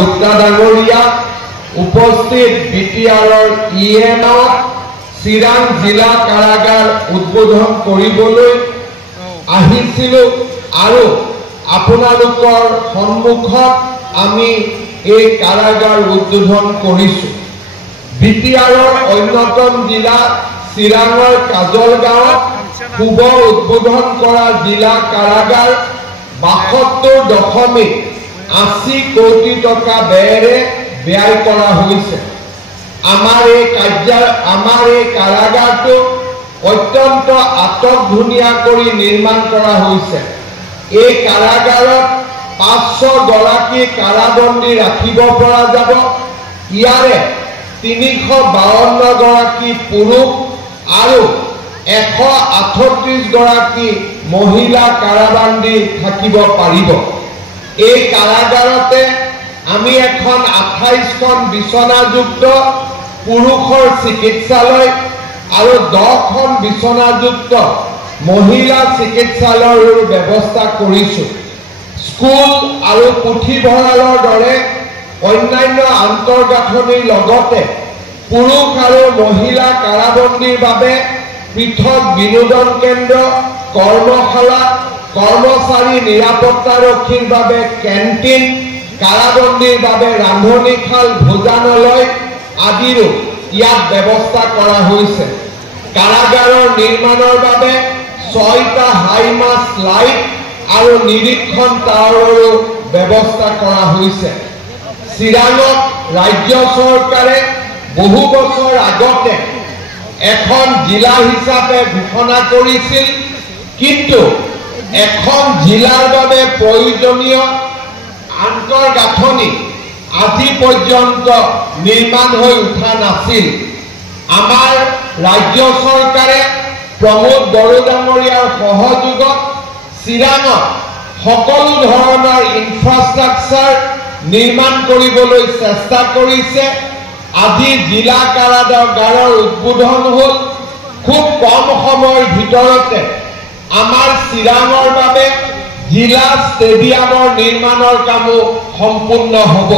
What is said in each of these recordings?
গুপ্তা ডাঙৰীয়া উপস্থিত বিটিআৰৰ ইএনও চিৰাং জিলা কাৰাগাৰ উদ্বোধন কৰিবলৈ আহিছিলোঁ আৰু আপোনালোকৰ সন্মুখত আমি এই কাৰাগাৰ উদ্বোধন কৰিছোঁ। বিটিআৰৰ অন্যতম জিলা চিৰাঙৰ কাজল গাঁৱত শুভ উদ্বোধন কৰা জিলা কাৰাগাৰ ৭২.৮০ কোটি টকা ব্যয়েৰে ব্যয় কৰা হৈছে। আমাৰ এই কাৰাগাৰটো অত্যন্ত আটকধুনীয়া কৰি নিৰ্মাণ কৰা হৈছে। এই কাৰাগাৰত ৫০০ গৰাকী কাৰাবন্দী ৰাখিব পৰা যাব। ইয়াৰে ৩৫২ গৰাকী পুৰুষ আৰু ১৩৮ গৰাকী মহিলা কাৰাবন্দী থাকিব পাৰিব। এই কাৰাগাৰতে আমি এখন ২৮খন বিচনাযুক্ত পুৰুষৰ চিকিৎসালয় আৰু ১০খন বিচনাযুক্ত মহিলা চিকিৎসালয়ৰ ব্যৱস্থা কৰিছোঁ। স্কুল আৰু পুথিভঁৰালৰ দৰে অন্যান্য আন্তঃগাঁথনিৰ লগতে পুৰুষ আৰু মহিলা কাৰাবন্দীৰ বাবে পৃথক বিনোদন কেন্দ্ৰ, কৰ্মশালা, কৰ্মচাৰী নিৰাপত্তাৰক্ষীৰ বাবে কেণ্টিন, কাৰাবন্দীৰ বাবে ৰান্ধনীশাল, ভোজনালয় আদিৰো ইয়াত ব্যৱস্থা কৰা হৈছে। কাৰাগাৰৰ নিৰ্মাণৰ বাবে ৬টা হাইমাষ্ট লাইট আৰু নিৰীক্ষণ টাৱাৰৰো ব্যৱস্থা কৰা হৈছে। চিৰাঙত ৰাজ্য চৰকাৰে বহু বছৰ আগতে এখন জিলা হিচাপে ঘোষণা কৰিছিল, কিন্তু এখন জিলাৰ বাবে প্ৰয়োজনীয় আন্তঃগাঁথনি আজি পৰ্যন্ত নিৰ্মাণ হৈ উঠা নাছিল। আমাৰ ৰাজ্য চৰকাৰে প্ৰমোদ বড়ো ডাঙৰীয়াৰ সহযোগত চিৰাঙত সকলো ধৰণৰ ইনফ্ৰাষ্ট্ৰাকচাৰ নিৰ্মাণ কৰিবলৈ চেষ্টা কৰিছে। আজি জিলা কাৰাগাৰৰ উদ্বোধন হ'ল। খুব কম সময়ৰ ভিতৰতে আমাৰ চিৰাঙৰ বাবে জিলা ষ্টেডিয়ামৰ নিৰ্মাণৰ কামো সম্পূৰ্ণ হ'ব।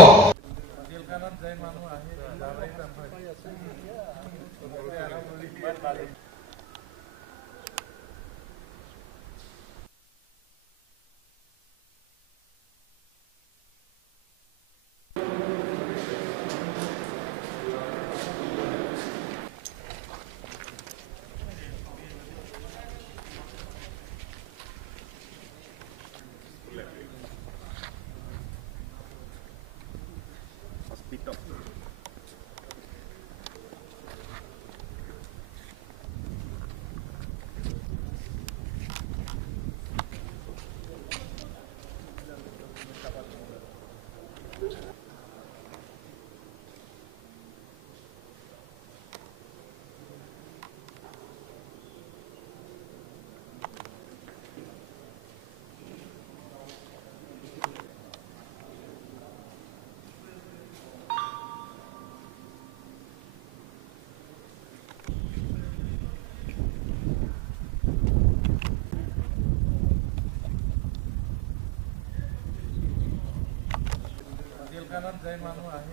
জেলখানাত যাই মানুহ আহি